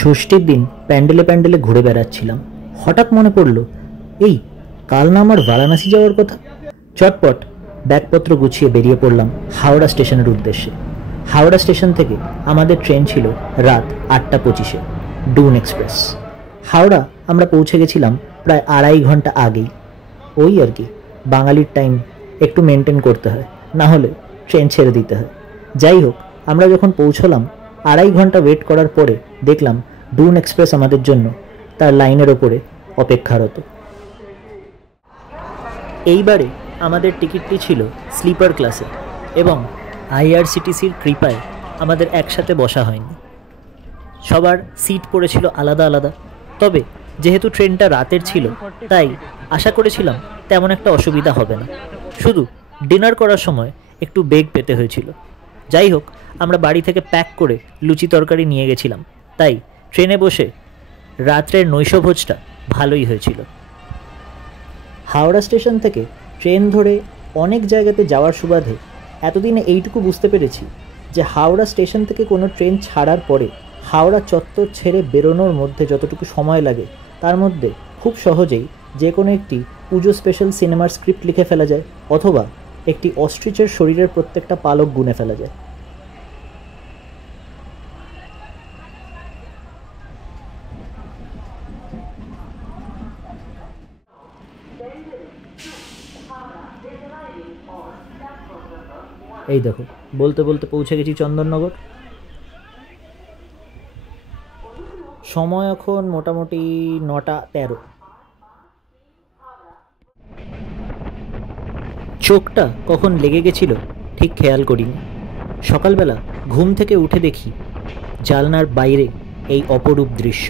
ষষ্ঠীর দিন প্যান্ডেলে প্যান্ডেলে ঘুরে বেড়াচ্ছিলাম। হঠাৎ মনে পড়ল, এই কাল না আমার বারাণসী যাওয়ার কথা। চটপট ব্যাগপত্র গুছিয়ে বেরিয়ে পড়লাম হাওড়া স্টেশনের উদ্দেশ্যে। হাওড়া স্টেশন থেকে আমাদের ট্রেন ছিল রাত 8:25-এ, ডুন এক্সপ্রেস। হাওড়া আমরা পৌঁছে গেছিলাম প্রায় 2.5 ঘন্টা আগেই। ওই আর কি, বাঙালির টাইম একটু মেনটেন করতে হয়, না হলে ট্রেন ছেড়ে দিতে হয়। যাই হোক, আমরা যখন পৌঁছলাম 2.5 ঘন্টা ওয়েট করার পরে দেখলাম ডুন এক্সপ্রেস আমাদের জন্য তার লাইনের ওপরে অপেক্ষারত। এইবারে আমাদের টিকিটটি ছিল স্লিপার ক্লাসে এবং আইআরসিটিসির কৃপায় আমাদের একসাথে বসা হয়নি। সবার সিট পড়েছিল আলাদা আলাদা। তবে যেহেতু ট্রেনটা রাতের ছিল, তাই আশা করেছিলাম তেমন একটা অসুবিধা হবে না। শুধু ডিনার করার সময় একটু বেগ পেতে হয়েছিল। যাই হোক, আমরা বাড়ি থেকে প্যাক করে লুচি তরকারি নিয়ে গেছিলাম, তাই ট্রেনে বসে রাত্রের নৈশভোজটা ভালোই হয়েছিল। হাওড়া স্টেশন থেকে ট্রেন ধরে অনেক জায়গাতে যাওয়ার সুবাদে এতদিনে এইটুকু বুঝতে পেরেছি যে হাওড়া স্টেশন থেকে কোনো ট্রেন ছাড়ার পরে হাওড়া চত্বর ছেড়ে বেরোনোর মধ্যে যতটুকু সময় লাগে, তার মধ্যে খুব সহজেই যে কোনো একটি পুজো স্পেশাল সিনেমার স্ক্রিপ্ট লিখে ফেলা যায়, অথবা একটি অস্ট্রিচের শরীরের প্রত্যেকটা পালক গুনে ফেলা যায়। এই দেখো, বলতে বলতে পৌঁছে গেছি চন্দননগর। সময় এখন মোটামুটি 9:13। চোখটা কখন লেগে গেছিল ঠিক খেয়াল করিনি। সকালবেলা ঘুম থেকে উঠে দেখি জানলার বাইরে এই অপরূপ দৃশ্য।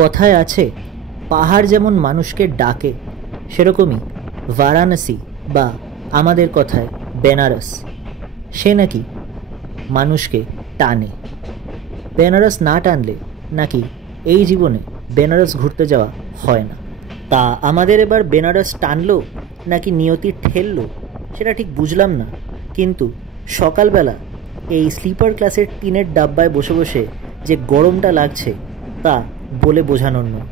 কথায় আছে, পাহাড় যেমন মানুষকে ডাকে, সেরকমই বারাণসী বা আমাদের কথায় বেনারস, সে নাকি মানুষকে টানে। বেনারস না টানলে নাকি এই জীবনে বেনারস ঘুরতে যাওয়া হয় না। তা আমাদের এবার বেনারস টানলো নাকি নিয়তি ঠেললো সেটা ঠিক বুঝলাম না, কিন্তু সকালবেলা এই স্লিপার ক্লাসের টিনের ডাব্বায় বসে বসে যে গরমটা লাগছে তা বলে বোঝানোর নয়।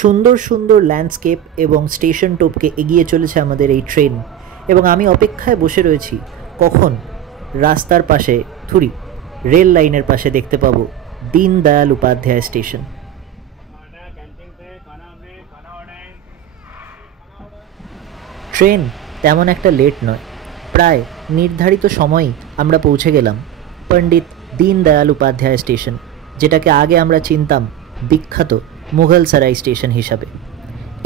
সুন্দর সুন্দর ল্যান্ডস্কেপ এবং স্টেশন টপকে এগিয়ে চলেছে আমাদের এই ট্রেন, এবং আমি অপেক্ষায় বসে রয়েছি কখন রাস্তার পাশে রেল লাইনের পাশে দেখতে পাবো দীনদয়াল উপাধ্যায় স্টেশন। ট্রেন তেমন একটা লেট নয়, প্রায় নির্ধারিত সময়ই আমরা পৌঁছে গেলাম পণ্ডিত দীনদয়াল উপাধ্যায় স্টেশন, যেটাকে আগে আমরা চিনতাম বিখ্যাত মুঘল সারাই স্টেশন হিসাবে।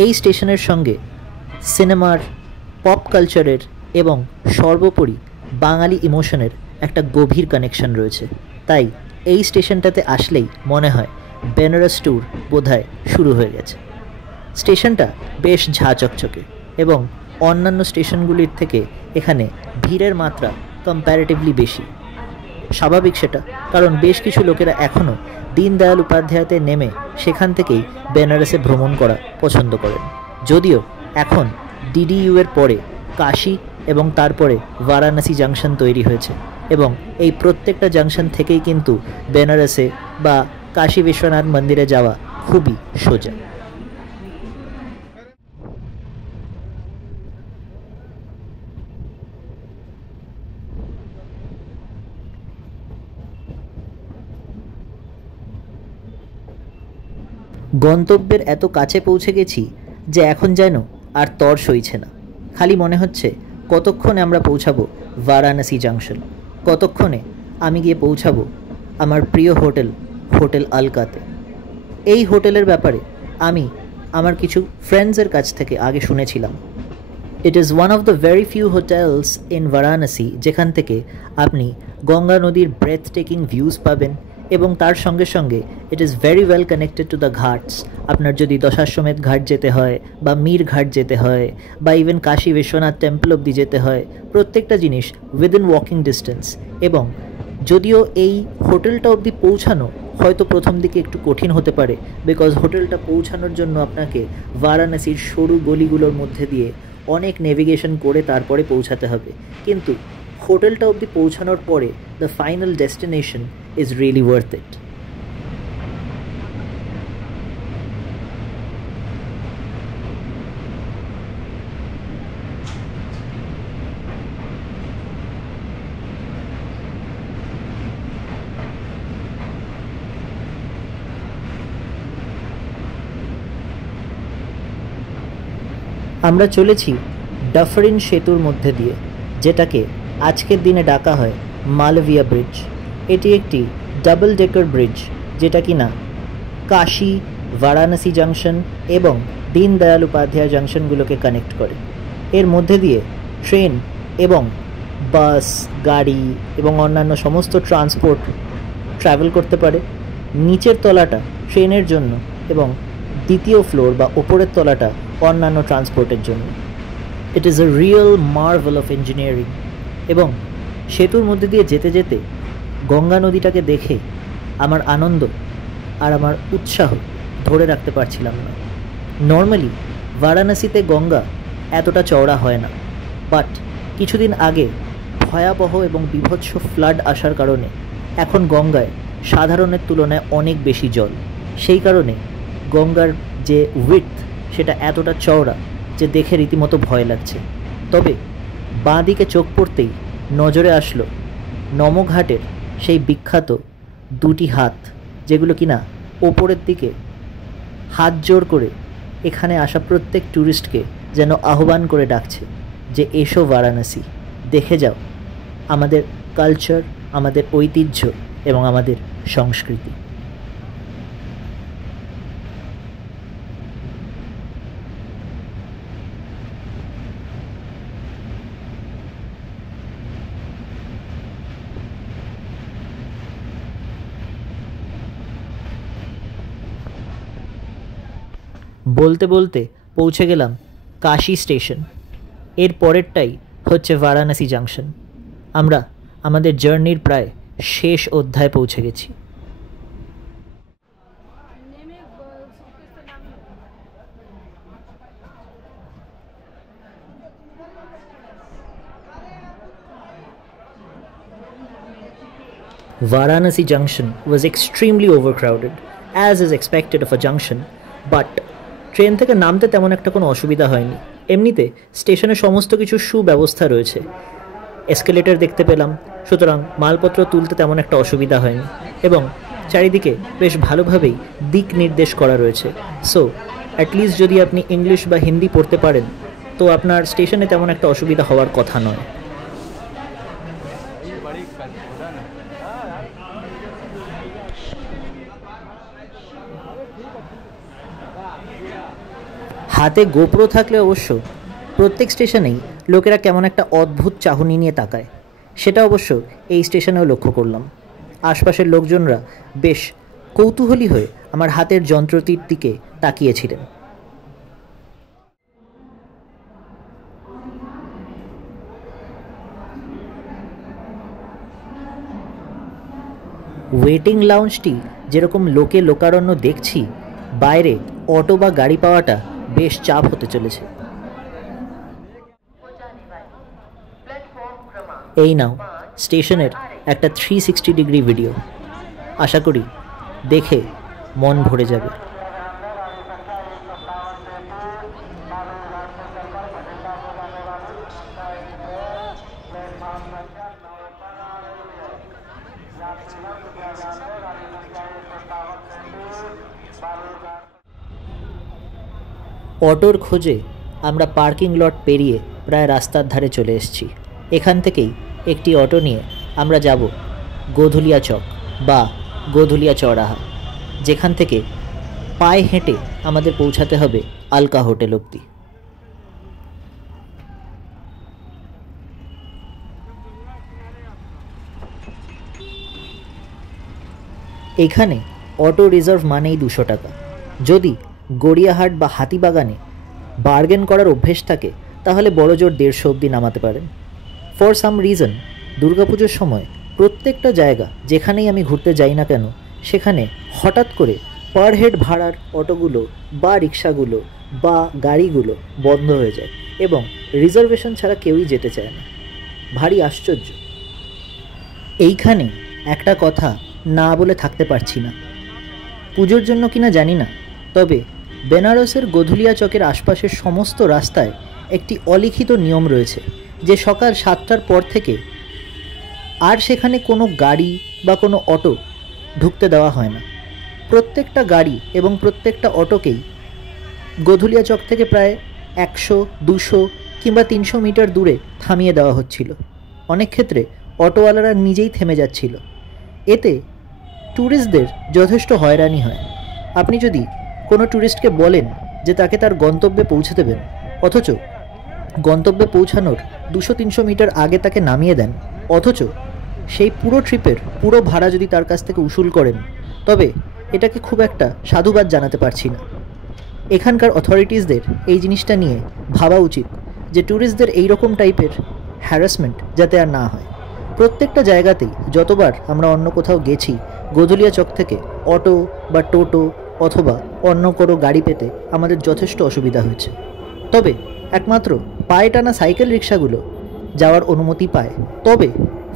এই স্টেশনের সঙ্গে সিনেমার, পপ কালচারের এবং সর্বোপরি বাঙালি ইমোশনের একটা গভীর কানেকশন রয়েছে। তাই এই স্টেশনটাতে আসলেই মনে হয় বেনারস ট্যুর বোধহয় শুরু হয়ে গেছে। স্টেশনটা বেশ ঝাঁ চকচকে এবং অন্যান্য স্টেশনগুলির থেকে এখানে ভিড়ের মাত্রা কম্প্যারেটিভলি বেশি। স্বাভাবিক সেটা, কারণ বেশ কিছু লোকেরা এখনও দীনদয়াল উপাধ্যায়তে নেমে সেখান থেকেই বেনারসে ভ্রমণ করা পছন্দ করেন। যদিও এখন ডিডিইউ এর পরে কাশী এবং তারপরে বারাণসী জাংশন তৈরি হয়েছে, এবং এই প্রত্যেকটা জাংশন থেকেই কিন্তু বেনারসে বা কাশী বিশ্বনাথ মন্দিরে যাওয়া খুবই সোজা। গন্তব্যের এত কাছে পৌঁছে গেছি যে এখন যেন আর তর সইছে না। খালি মনে হচ্ছে কতক্ষণে আমরা পৌঁছাবো বারাণসী জাংশন, কতক্ষণে আমি গিয়ে পৌঁছাবো আমার প্রিয় হোটেল আলকাতে। এই হোটেলের ব্যাপারে আমি আমার কিছু ফ্রেন্ডসের কাছ থেকে আগে শুনেছিলাম। It is one of the very few hotels in Varanasi যেখান থেকে আপনি গঙ্গা নদীর ব্রেথ টেকিং ভিউজ পাবেন, এবং তার সঙ্গে সঙ্গে it is very well connected to the Ghats. আপনার যদি দশাশ্বমেধ ঘাট যেতে হয় বা মীর ঘাট যেতে হয় বা ইভেন কাশী বিশ্বনাথ টেম্পল অবধি যেতে হয়, প্রত্যেকটা জিনিস উইদিন ওয়াকিং ডিস্টেন্স। এবং যদিও এই হোটেলটা অবধি পৌঁছানো হয়তো প্রথম দিকে একটু কঠিন হতে পারে, বিকজ হোটেলটা পৌঁছানোর জন্য আপনাকে বারাণসীর সরু গলিগুলোর মধ্যে দিয়ে অনেক নেভিগেশন করে তারপরে পৌঁছাতে হবে, কিন্তু হোটেলটা অবধি পৌঁছানোর পরে the final destination is really worth it. আমরা চলেছি ডাফরিন সেতুর মধ্যে দিয়ে, যেটাকে আজকের দিনে ডাকা হয় মালভিয়া ব্রিজ। এটি একটি ডাবল ডেকার ব্রিজ, যেটা কিনা কাশী, বারাণসী জাংশন এবং দীনদয়াল উপাধ্যায় জাংশনগুলোকে কানেক্ট করে। এর মধ্যে দিয়ে ট্রেন এবং বাস, গাড়ি এবং অন্যান্য সমস্ত ট্রান্সপোর্ট ট্রাভেল করতে পারে। নিচের তলাটা ট্রেনের জন্য এবং দ্বিতীয় ফ্লোর বা ওপরের তলাটা অন্যান্য ট্রান্সপোর্টের জন্য। It is a real Marvel of engineering. এবং সেতুর মধ্যে দিয়ে যেতে যেতে গঙ্গা নদীটাকে দেখে আমার আনন্দ আর আমার উৎসাহ ধরে রাখতে পারছিলাম না। নর্মালি বারাণসীতে গঙ্গা এতটা চওড়া হয় না, বাট কিছুদিন আগে ভয়াবহ এবং বিভৎস ফ্লাড আসার কারণে এখন গঙ্গায় সাধারণের তুলনায় অনেক বেশি জল। সেই কারণে গঙ্গার যে উইডথ সেটা এতটা চওড়া যে দেখে রীতিমতো ভয় লাগছে। তবে বাঁ দিকে চোখ পড়তেই নজরে আসলো নমঘাটের সেই বিখ্যাত দুটি হাত, যেগুলো কিনা ওপরের দিকে হাত জোর করে এখানে আসা প্রত্যেক ট্যুরিস্টকে যেন আহ্বান করে ডাকছে যে এসো বারাণসী, দেখে যাও আমাদের কালচার, আমাদের ঐতিহ্য এবং আমাদের সংস্কৃতি। বলতে বলতে পৌঁছে গেলাম কাশী স্টেশন। এর পরেরটাই হচ্ছে বারাণসী জাংশন। আমরা আমাদের জার্নির প্রায় শেষ অধ্যায়ে পৌঁছে গেছি। Varanasi junction was extremely overcrowded, as is expected of a junction, but train থেকে নামতে তেমন একটা কোনো অসুবিধা হয়নি। এমনিতে স্টেশনে সমস্ত কিছুর সুব্যবস্থা রয়েছে, এসকেলেটর দেখতে পেলাম, সুতরাং মালপত্র তুলতে তেমন একটা অসুবিধা হয়নি এবং চারিদিকে বেশ ভালোভাবেই দিক নির্দেশ করা রয়েছে। সো অ্যাটলিস্ট যদি আপনি ইংলিশ বা হিন্দি পড়তে পারেন তো আপনার স্টেশনে তেমন একটা অসুবিধা হওয়ার কথা নয়। হাতে গোপ্রো থাকলে অবশ্য প্রত্যেক স্টেশনেই লোকেরা কেমন একটা অদ্ভুত চাহনি নিয়ে তাকায়, সেটা অবশ্য এই স্টেশনেও লক্ষ্য করলাম। আশপাশের লোকজনরা বেশ কৌতূহলী হয়ে আমার হাতের যন্ত্রটির দিকে তাকিয়েছিলেন। ওয়েটিং লাউঞ্জটি যেরকম লোকে লোকারণ্য দেখছি, বাইরে অটো বা গাড়ি পাওয়াটা বেশ চাপ হতে চলেছে। এই নাও স্টেশনের একটা 360 ডিগ্রি ভিডিও, আশা করি দেখে মন ভরে যাবে। অটোর খোঁজে আমরা পার্কিং লট পেরিয়ে প্রায় রাস্তার ধারে চলে এসেছি। এখান থেকেই একটি অটো নিয়ে আমরা যাব গোধুলিয়া চক বা গোধুলিয়া চৌরাহা, যেখান থেকে পায়ে হেঁটে আমাদের পৌঁছাতে হবে আলকা হোটেল অবধি। এখানে অটো রিজার্ভ মানেই 200 টাকা। যদি গড়িয়াহাট বা হাতিবাগানে বার্গেন করার অভ্যেস থাকে তাহলে বড়জোর 150 অবধি নামাতে পারেন। ফর সাম রিজন দুর্গাপুজোর সময় প্রত্যেকটা জায়গা যেখানেই আমি ঘুরতে যাই না কেন সেখানে হঠাৎ করে পার হেড ভাড়ার অটোগুলো বা রিক্সাগুলো বা গাড়িগুলো বন্ধ হয়ে যায় এবং রিজার্ভেশন ছাড়া কেউই যেতে চায় না। ভারী আশ্চর্য। এইখানে একটা কথা না বলে থাকতে পারছি না। পুজোর জন্য কিনা জানি না, তবে বেনারসের গোধুলিয়া চকের আশপাশের সমস্ত রাস্তায় একটি অলিখিত নিয়ম রয়েছে যে সকাল 7টার পর থেকে আর সেখানে কোনো গাড়ি বা কোনো অটো ঢুকতে দেওয়া হয় না। প্রত্যেকটা গাড়ি এবং প্রত্যেকটা অটোকেই গোধুলিয়া চক থেকে প্রায় 100, 200 কিংবা 300 মিটার দূরে থামিয়ে দেওয়া হচ্ছিল। অনেক ক্ষেত্রে অটোওয়ালারা নিজেই থেমে যাচ্ছিল। এতে ট্যুরিস্টদের যথেষ্ট হয়রানি হয়। আপনি যদি কোনো ট্যুরিস্টকে বলেন যে তাকে তার গন্তব্যে পৌঁছে দেবেন, অথচ গন্তব্যে পৌঁছানোর 200-300 মিটার আগে তাকে নামিয়ে দেন, অথচ সেই পুরো ট্রিপের পুরো ভাড়া যদি তার কাছ থেকে উসুল করেন, তবে এটাকে খুব একটা সাধুবাদ জানাতে পারছি না। এখানকার অথরিটিসদের এই জিনিসটা নিয়ে ভাবা উচিত যে ট্যুরিস্টদের এইরকম টাইপের হ্যারাসমেন্ট যাতে আর না হয়। প্রত্যেকটা জায়গাতেই যতবার আমরা অন্য কোথাও গেছি, গোধুলিয়া চক থেকে অটো বা টোটো অথবা অন্য কোনো গাড়ি পেতে আমাদের যথেষ্ট অসুবিধা হয়েছে। তবে একমাত্র পায়ে টানা সাইকেল রিক্সাগুলো যাওয়ার অনুমতি পায়, তবে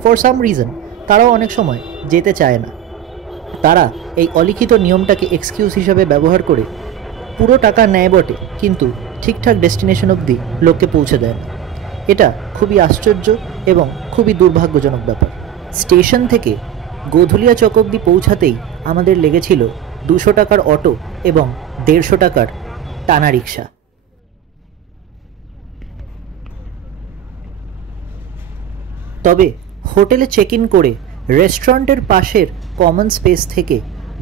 ফর সাম রিজন তারাও অনেক সময় যেতে চায় না। তারা এই অলিখিত নিয়মটাকে এক্সকিউজ হিসাবে ব্যবহার করে পুরো টাকা নেয় বটে, কিন্তু ঠিকঠাক ডেস্টিনেশন অবধি লোককে পৌঁছে দেয় না। এটা খুবই আশ্চর্য এবং খুবই দুর্ভাগ্যজনক ব্যাপার। স্টেশন থেকে গোধুলিয়া চক অবধি পৌঁছাতেই আমাদের লেগেছিল 200 টাকার অটো এবং 150 টাকার টানা রিক্সা। তবে হোটেলে চেক ইন করে রেস্টুরেন্টের পাশের কমন স্পেস থেকে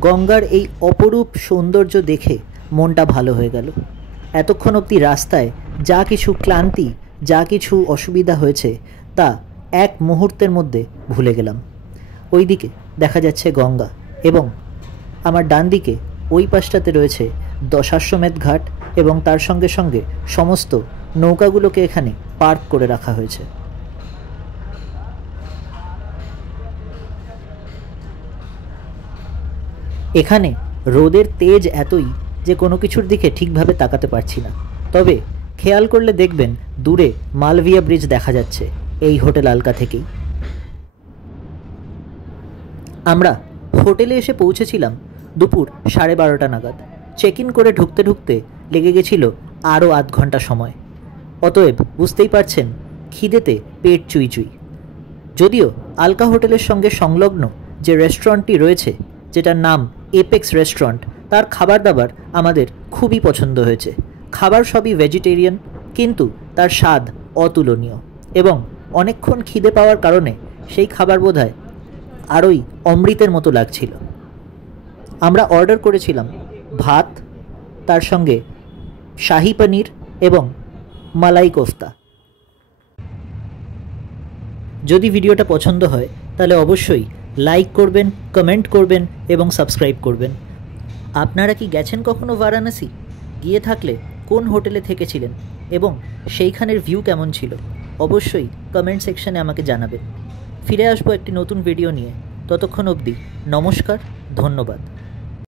গঙ্গার এই অপরূপ সৌন্দর্য দেখে মনটা ভালো হয়ে গেল। এতক্ষণ অবধি রাস্তায় যা কিছু ক্লান্তি, যা কিছু অসুবিধা হয়েছে, তা এক মুহূর্তের মধ্যে ভুলে গেলাম। ওই দিকে দেখা যাচ্ছে গঙ্গা এবং আমার ডান দিকে ওই পাশটাতে রয়েছে দশাশ্বমেধ ঘাট এবং তার সঙ্গে সঙ্গে সমস্ত নৌকাগুলোকে এখানে পার্ক করে রাখা হয়েছে। এখানে রোদের তেজ এতই যে কোনো কিছুর দিকে ঠিকভাবে তাকাতে পারছি না। তবে খেয়াল করলে দেখবেন দূরে মালভিয়া ব্রিজ দেখা যাচ্ছে এই হোটেল আলকা থেকেই। আমরা হোটেলে এসে পৌঁছেছিলাম দুপুর 12:30 নাগাদ। চেক ইন করে ঢুকতে ঢুকতে লেগে গেছিল আরও আধ ঘন্টা সময়। অতএব বুঝতেই পারছেন খিদেতে পেট চুই চুই। যদিও আলকা হোটেলের সঙ্গে সংলগ্ন যে রেস্টুরেন্টটি রয়েছে, যেটার নাম এপেক্স রেস্টুরেন্ট, তার খাবার দাবার আমাদের খুবই পছন্দ হয়েছে। খাবার সবই ভেজিটেরিয়ান, কিন্তু তার স্বাদ অতুলনীয় এবং অনেকক্ষণ খিদে পাওয়ার কারণে সেই খাবার বোধহয় আরোই অমৃতের মতো লাগছিল। আমরা অর্ডার করেছিলাম ভাত, তার সঙ্গে শাহি পনির এবং মালাই কোফতা। যদি ভিডিওটা পছন্দ হয় তাহলে অবশ্যই লাইক করবেন, কমেন্ট করবেন এবং সাবস্ক্রাইব করবেন। আপনারা কি গেছেন কখনো বারাণসী? গিয়ে থাকলে কোন হোটেলে থেকেছিলেন এবং সেইখানের ভিউ কেমন ছিল? অবশ্যই কমেন্ট সেকশনে আমাকে জানাবেন। ফিরে আসবো একটি নতুন ভিডিও নিয়ে। ততক্ষণ অবধি নমস্কার, ধন্যবাদ।